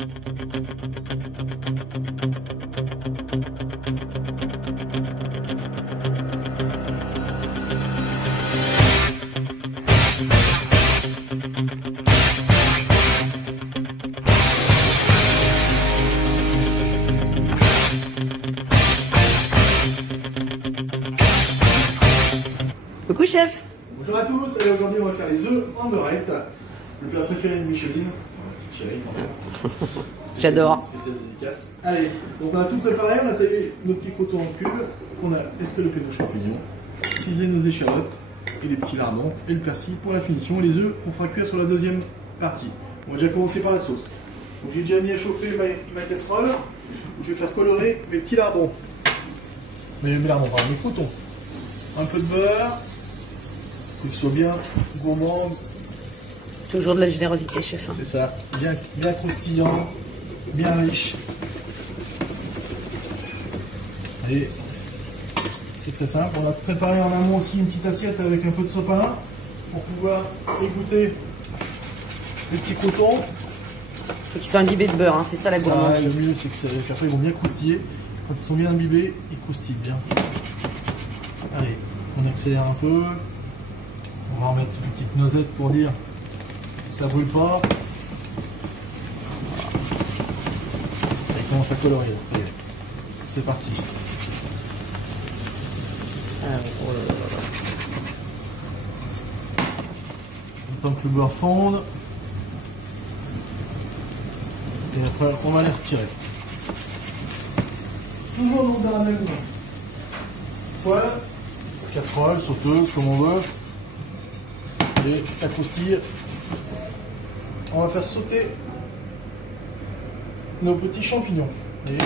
Coucou chef. Bonjour à tous, et aujourd'hui on va faire les œufs en beurrette, le plat préféré de Micheline. Chérie, J'adore. Spécial dédicace. Allez, donc on a tout préparé, on a taillé nos petits croûtons en cubes, on a escalopé nos champignons, cisé nos échalotes et les petits lardons et le persil pour la finition. Les œufs on fera cuire sur la deuxième partie. On va déjà commencer par la sauce. Donc j'ai déjà mis à chauffer ma casserole où je vais faire colorer mes petits lardons. Mes croûtons. Un peu de beurre. Qu'il soit bien gourmand. Toujours de la générosité, chef. C'est ça, bien croustillant, bien riche. Et c'est très simple. On a préparé en amont aussi une petite assiette avec un peu de sopalin pour pouvoir égoutter les petits croûtons. Faut qu'ils soient imbibés de beurre, hein, c'est ça la gourmandise. Le mieux, c'est qu'après ils vont bien croustiller. Quand ils sont bien imbibés, ils croustillent bien. Allez, on accélère un peu. On va remettre une petite noisette pour dire que ça brûle pas. Ça commence à colorer, c'est parti. Le temps que le beurre fonde. Et après, on va les retirer. Toujours donc dans la même poêle, casserole, sauteuse, comme on veut. Et ça croustille. On va faire sauter nos petits champignons. Et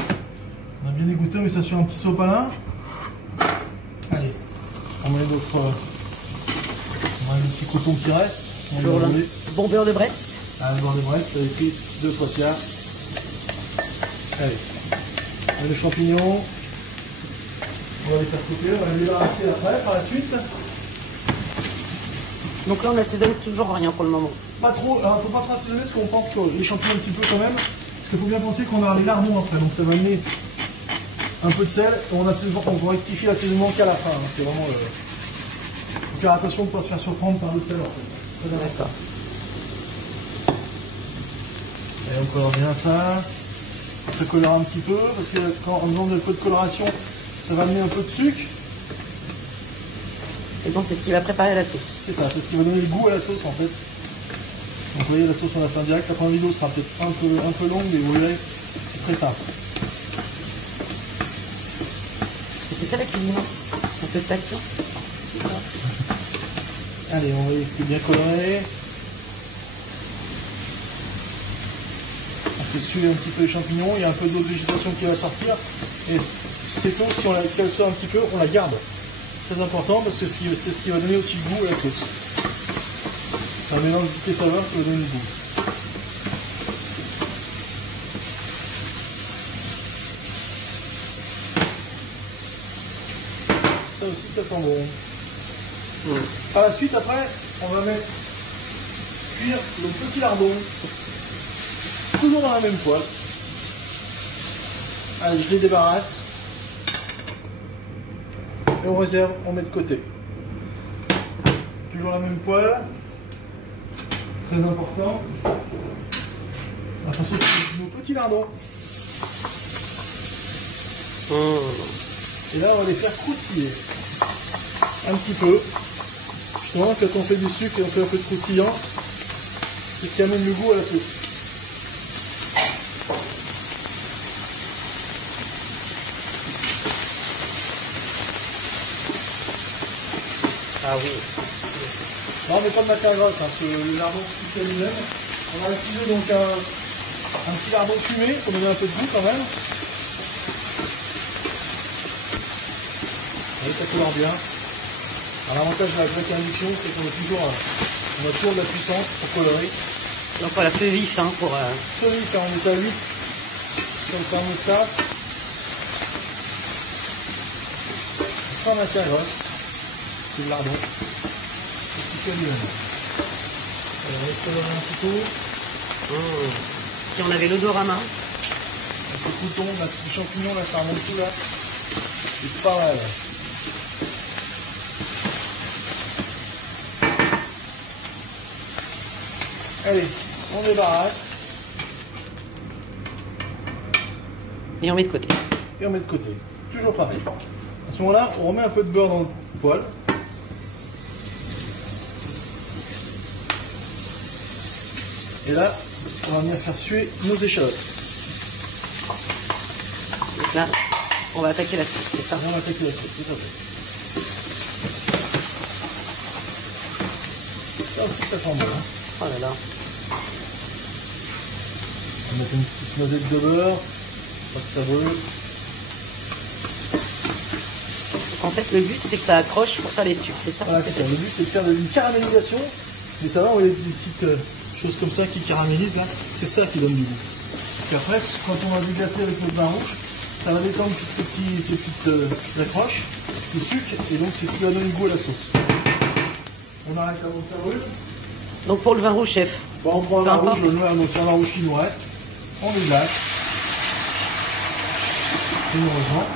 on a bien égoutter, mais ça sur un petit sopalin. Allez, on met notre. On a les petits cotons qui restent. Toujours le bon beurre de Brest. Ah, le beurre de Brest, avec pris 2 fois ça. Allez, on met les champignons. On va les faire sauter, on va les débarrasser après, par la suite. Donc là on assaisonne toujours rien pour le moment. Pas trop, alors faut pas trop assaisonner parce qu'on pense que les champignons un petit peu quand même. Parce qu'il faut bien penser qu'on a les lardons après, donc ça va amener un peu de sel. Et on rectifie l'assaisonnement qu'à la fin. Hein. C'est vraiment le. Faut faire attention de ne pas se faire surprendre par le sel en fait. D'accord. Et on colore bien ça. Ça colore un petit peu parce que quand on demande un peu de coloration, ça va amener un peu de sucre. Et donc c'est ce qui va préparer la sauce. C'est ça, c'est ce qui va donner le goût à la sauce en fait. Donc vous voyez la sauce on l'a fait en direct, la première vidéo sera peut-être un peu longue mais vous verrez, c'est très simple. Et c'est ça la cuisine, un peu de passion. C'est ça. Allez, on va bien colorer. On fait suer un petit peu les champignons, il y a un peu d'eau de végétation qui va sortir. Et cette eau, si on la sort un petit peu, on la garde. Très important parce que c'est ce qui va donner aussi le goût à la sauce. C'est un mélange de toutes les saveurs qui va donner le goût. Ça aussi, ça sent bon. Par la suite, après, on va mettre cuire le petit lardon. Toujours dans la même poêle. Allez, je les débarrasse. Et on réserve, on met de côté. Toujours la même poêle. Très important. On va faire sauter nos petits lardons. Et là, on va les faire croustiller. Un petit peu. Justement, quand on fait du sucre et on fait un peu de croustillant, c'est ce qui amène le goût à la sauce. Ah oui. Là, on met pas de matière grasse, hein, parce que le lardon se lui-même. On va utiliser donc un petit lardon fumé pour donner un peu de goût quand même. Allez, ça colore bien. Alors, l'avantage de la grecque à induction, c'est qu'on a toujours de la puissance pour colorer. Donc voilà, feu vif hein, pour... Feu vif, hein, on est à 8 sur le thermostat. Sans matière grasse. C'est le lardon. C'est ce qu'il fait lui-même. On va colorer un petit peu. si on avait l'odorama. Ce coton, là, ce champignon, là, ça remonte tout là. C'est pas mal. Allez, on débarrasse. Et on met de côté. Et on met de côté. Toujours pareil. À ce moment-là, on remet un peu de beurre dans le poêle. Et là, on va venir faire suer nos échalotes. Donc là, on va attaquer la sauce, c'est ça? On va attaquer la sauce, tout à fait. Ça aussi, ça sent bon. Hein. Oh là là. On va mettre une petite noisette de beurre, pas que ça brûle. En fait, le but, c'est que ça accroche pour faire les sucres, c'est ça? Voilà, c'est ça. Le but, c'est de faire une caramélisation. Mais ça va, on a des petites choses comme ça qui caramélisent, là. C'est ça qui donne du goût. Puis après, quand on va déglacer avec notre vin rouge, ça va détendre toutes ces petites accroches, le sucre, et donc c'est ce qui va donner le goût à la sauce. On arrête avant que ça brûle. Donc pour le vin rouge, chef. Bon, on prend un vin rouge, le noir, donc c'est un vin rouge qui nous reste. On déglace. Généreusement.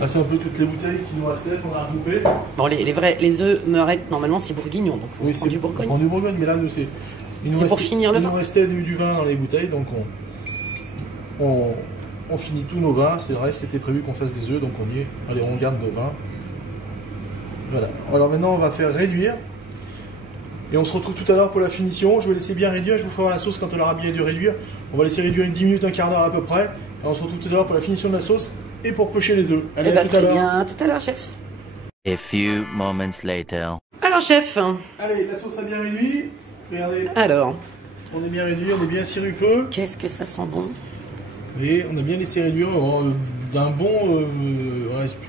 Là, c'est un peu toutes les bouteilles qui nous restaient, qu'on a recoupées. Bon, les œufs meurette, normalement, c'est bourguignon, donc on prend du Bourgogne. On prend du Bourgogne, mais là, nous, c'est... C'est pour finir le vin. Il nous restait du vin dans les bouteilles, donc on finit tous nos vins. C'est vrai, c'était prévu qu'on fasse des œufs, donc on y est. Allez, on garde nos vins. Voilà. Alors maintenant, on va faire réduire. Et on se retrouve tout à l'heure pour la finition. Je vais laisser bien réduire. Je vous ferai voir la sauce quand elle aura bien dû réduire. On va laisser réduire une 10 minutes, un quart d'heure à peu près. Et on se retrouve tout à l'heure pour la finition de la sauce et pour pocher les œufs. Allez, à tout à l'heure. Bien, tout à l'heure, chef. A few moments later. Alors, chef. Allez, la sauce a bien réduit. Regardez. Alors. On est bien réduit, on est bien sirupeux. Qu'est-ce que ça sent bon. Et on a bien laissé réduire d'un bon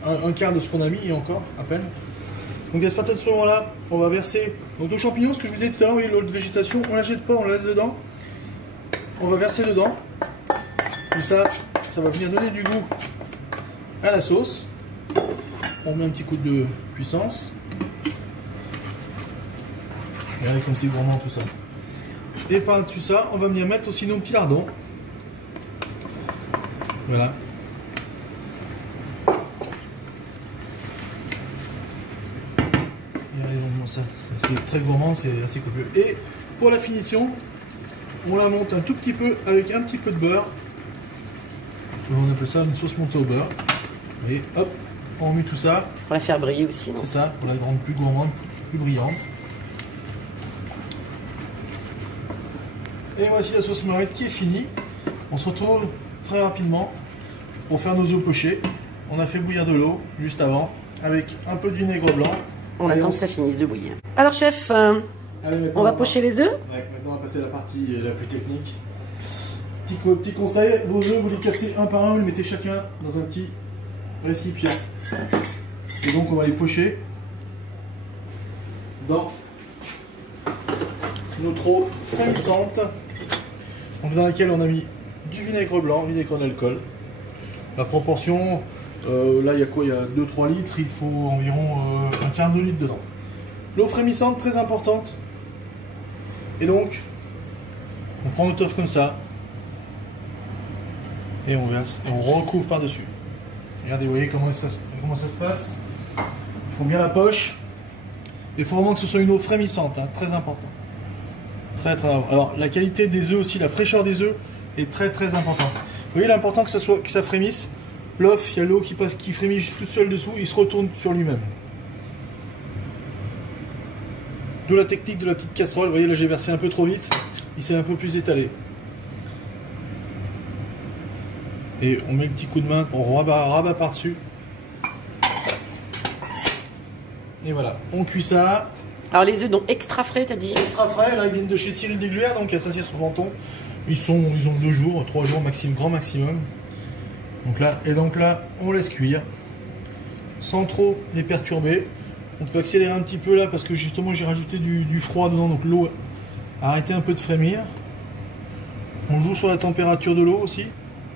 un quart de ce qu'on a mis et encore à peine. Donc à partir de ce moment-là, on va verser donc nos champignons, ce que je vous disais tout à l'heure, oui, l'eau de végétation, on ne la jette pas, on la laisse dedans. On va verser dedans. Comme ça va venir donner du goût à la sauce. On met un petit coup de puissance. Regardez comme c'est gourmand tout ça. Et par-dessus ça, on va venir mettre aussi nos petits lardons. Voilà. Et regardez donc ça, c'est très gourmand, c'est assez copieux. Et pour la finition, on la monte un tout petit peu avec un petit peu de beurre. On appelle ça une sauce montée au beurre. Et hop, on met tout ça. Pour la faire briller aussi. C'est ça, pour la rendre plus gourmande, plus brillante. Et voici la sauce meurette qui est finie. On se retrouve très rapidement pour faire nos œufs pochés. On a fait bouillir de l'eau juste avant avec un peu de vinaigre blanc. On attend que ça finisse de bouillir. Alors chef, on va pocher les œufs. Ouais, maintenant on va passer à la partie la plus technique. Petit conseil, vos œufs vous les cassez un par un, vous les mettez chacun dans un petit récipient. Et donc on va les pocher dans notre eau frémissante, donc dans laquelle on a mis du vinaigre blanc, vinaigre d'alcool. La proportion, là il y a quoi? Il y a 2-3 litres, il faut environ un quart de litre dedans. L'eau frémissante, très importante. Et donc, on prend notre œuf comme ça, et on verse, et on recouvre par-dessus. Regardez, vous voyez comment ça se passe. Il faut bien la poche. Il faut vraiment que ce soit une eau frémissante, hein, très important. Très important. Alors la qualité des œufs aussi, la fraîcheur des œufs est très très importante. Vous voyez l'important que ça frémisse. L'œuf, il y a l'eau qui frémit toute seule dessous, il se retourne sur lui-même. D'où la technique de la petite casserole. Vous voyez là j'ai versé un peu trop vite, il s'est un peu plus étalé. Et on met le petit coup de main, on rabat par-dessus. Et voilà, on cuit ça. Alors les œufs donc extra frais, t'as dit? Extra frais, là ils viennent de chez Cyril Desgluères, donc associés sur Menton. Ils ont 2 jours, 3 jours maximum, grand maximum. Donc là, on laisse cuire sans trop les perturber. On peut accélérer un petit peu là parce que justement j'ai rajouté du froid dedans, donc l'eau a arrêté un peu de frémir. On joue sur la température de l'eau aussi.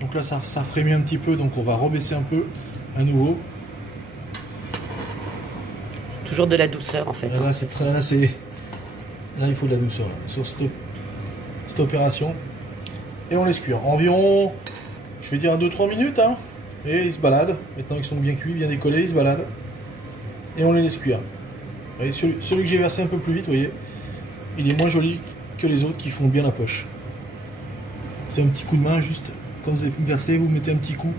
Donc là ça frémit un petit peu, donc on va rebaisser un peu à nouveau. C'est toujours de la douceur en fait. Là, Là, il faut de la douceur là, sur cette opération. Et on laisse cuire. Environ, je vais dire 2-3 minutes. Hein. Et ils se baladent. Maintenant qu'ils sont bien cuits, bien décollés, ils se baladent. Et on les laisse cuire. Vous voyez, celui que j'ai versé un peu plus vite, vous voyez, il est moins joli que les autres qui font bien la poche. C'est un petit coup de main, juste quand vous avez versé, vous mettez un petit coup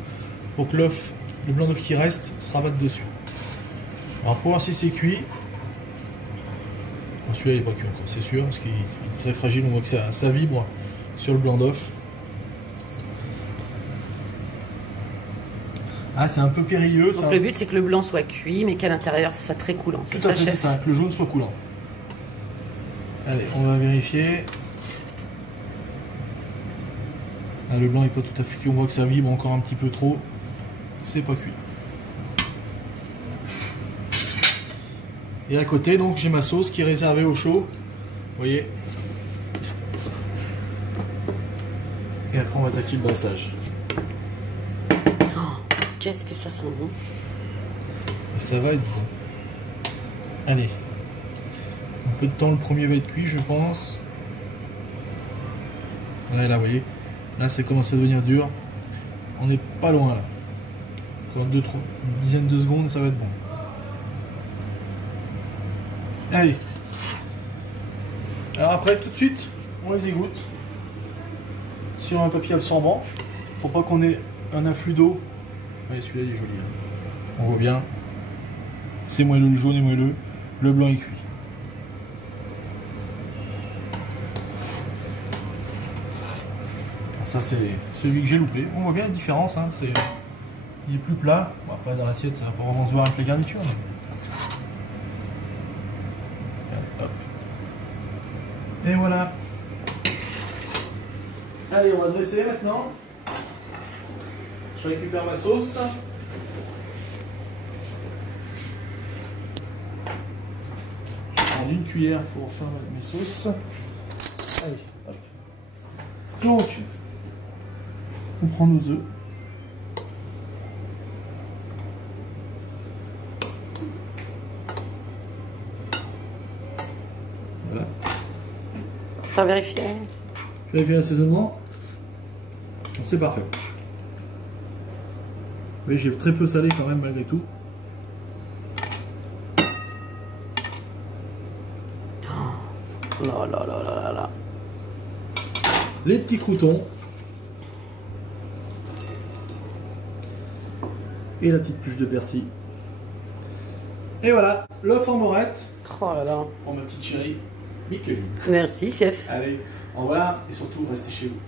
pour que l'œuf, le blanc d'œuf qui reste, se rabatte dessus. Alors pour voir si c'est cuit, celui-là il n'est pas cuit encore, c'est sûr, parce qu'il est très fragile, on voit que ça vibre sur le blanc d'œuf. Ah, c'est un peu périlleux. Donc le but c'est que le blanc soit cuit, mais qu'à l'intérieur ça soit très coulant. Tout à fait, c'est ça, que le jaune soit coulant. Allez, on va vérifier. Ah, le blanc n'est pas tout à fait cuit, on voit que ça vibre encore un petit peu trop. C'est pas cuit. Et à côté, donc, j'ai ma sauce qui est réservée au chaud. Vous voyez. Et après, on va attaquer le brassage. Qu'est-ce que ça sent bon. Et ça va être bon. Allez. Un peu de temps, le premier va être cuit, je pense. Là, vous voyez. Là, ça commence à devenir dur. On n'est pas loin, là. Encore une dizaine de secondes, ça va être bon. Allez. Alors après, tout de suite, on les égoutte sur un papier absorbant pour pas qu'on ait un afflux d'eau. Allez, celui-là, il est joli. Hein. On voit bien. C'est moelleux, le jaune est moelleux. Le blanc est cuit. Alors ça, c'est celui que j'ai loupé. On voit bien la différence. Hein. Il est plus plat. Bon, après, dans l'assiette, ça va pas vraiment se voir avec la garniture. Mais... Hop. Et voilà. Allez, on va dresser maintenant. Je récupère ma sauce. Je vais prendre une cuillère pour faire mes sauces. Allez, hop. Donc, on prend nos œufs. Voilà. T'as vérifié? Je vérifie l'assaisonnement. C'est parfait. Vous voyez, j'ai très peu salé quand même malgré tout. Oh là là là là là. Les petits croûtons. Et la petite puce de persil. Et voilà, l'œuf en morette. Oh là là. Pour ma petite chérie, Micheline. Merci chef. Allez, au revoir et surtout restez chez vous.